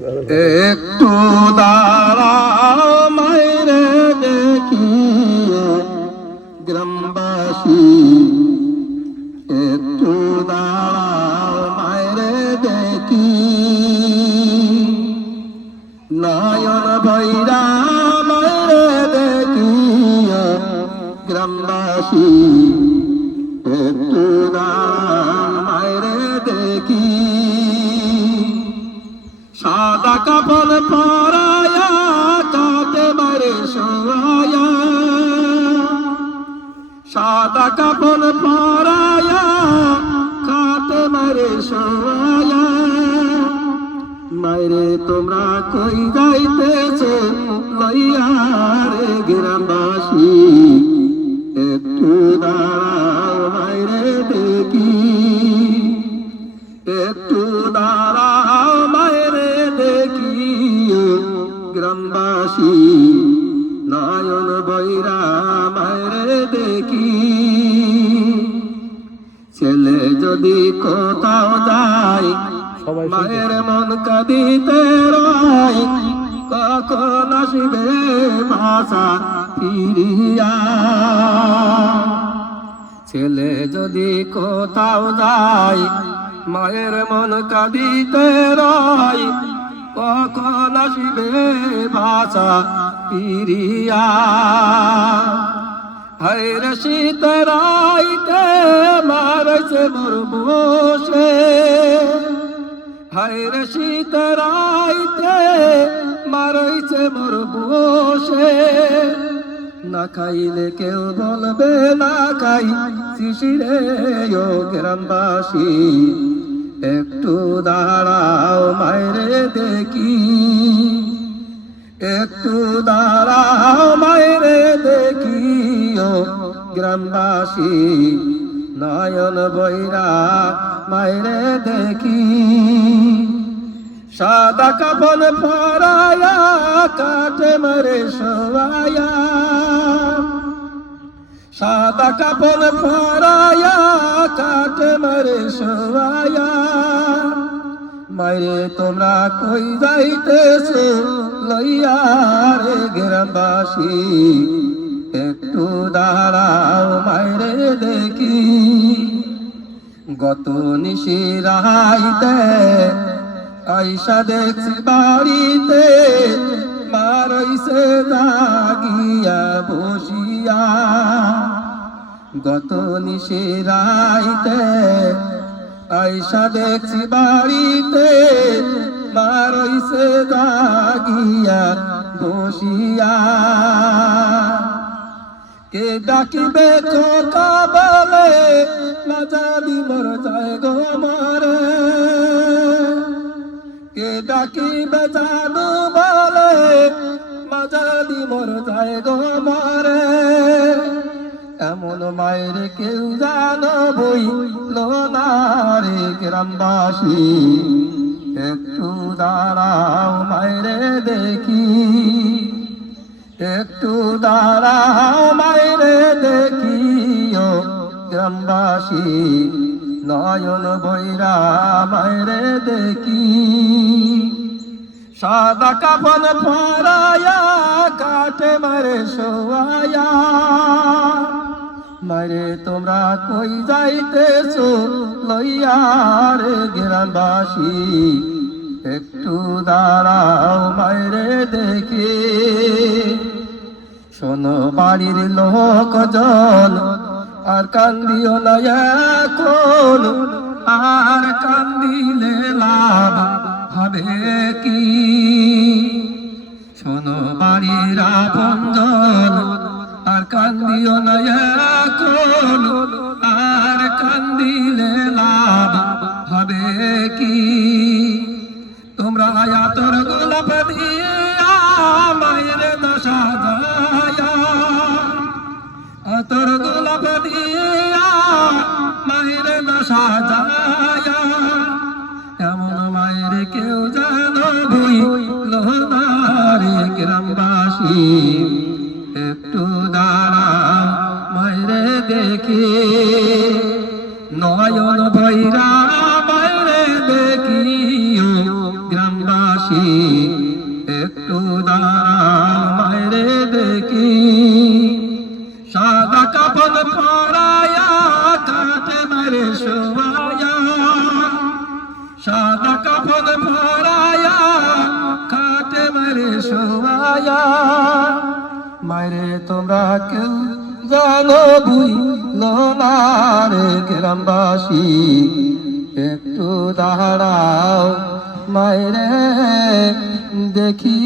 একটু দাঁড়াও, মাইরে দেখি গ্রামবাসী, একটু দাঁড়াও, মাইরে দেখি নয়ন ভৈরা, মাইরে দেখি গ্রামবাসী, একটু সাদা পরায়া কাটে মারে সোয়া সাদা কাপড় পরায়া কাটে মারে সোয়া মাইরে, তোমরা কই যাইতেছে লইয়া রে গ্রামবাসী? একটু দাঁড়াও মাইরে দেখি। গ্রামবাসী নয়ন বৈরা মায়েরে দেখি। ছেলে যদি কোথাও যায় মায়ের মন কাঁদিতে রয়। কখন আসবে ভাষা ফিরিয়া? ছেলে যদি কোথাও যায় মায়ের মন কাঁদিতে রয়। কখন আসবে ভাষা পিরিয়া হাইর শীতরাইতে মারছে মোর বসে। হাইর শীতরাইতে মারছে মোর বসে। না খাইলে কেউ বলবে না খাই শিশিরে গ্রামবাসী। একটু দাঁড়াও মায়েরে দেখি। একটু দাঁড়াও মায়েরে দেখি, ও গ্রামবাসী, নয়ন বৈরা মায়েরে দেখি। সাদা কাপন পরায়া কাটে মরে সোয়া সাদা কাপন পরায়া কাটে মরে সোয়া মাইরে তোমরা কই যাইতেছো? লইয়া রে গ্রামবাসী, একটু দাঁড়াও মাইরে দেখি। গত নিশি রাইতে আইসা দেখছি বাড়িতে মারইছে দাগিয়া বসিয়া। গত নিশি রাইতে আইসা দেখছি বাড়িতে ডাকিবে কথা বলে না মর যায় গো মরে কে ডাকিবে জানু বলে মাজাদি মর যায় গো মরে এমন মায়ের কেউ জানো বই লোনারে গ্রামবাসী, একটু দাঁড়াও গ্রামবাসী নয়ন বৈরা মায়েরে দেখি। সাদা কাপন পরায়া কাটে মারে সোয়া মারে তোমরা কই যাইতেছো? লইয়া রে গ্রামবাসী, একটু দাঁড়াও মায়েরে দেখি। শোনো বাড়ির লোকজন আর কান্দিও না এখন, আর কান্দিলে লাভ হবে কি? শোনো বাড়ির আপনজন, আর কান্দিও না এখন, আর কান্দিলে লাভ হবে কি? তোমরা আয়াতর গোলাপ দিয়া মায়ের দশা যায় আতর গোলাপ দিয়া মায়ের দশা মায়ের কেউ একটু দাঁড়া মায়ের দেখি। নয়ন ভৈরা কাপড় পরায়া কাটে মারে শোয়ায়া। মায়েরে তোমরা কেউ জানো বুঝল না রে গ্রামবাসী? একটু দাঁড়াও মায়েরে দেখি।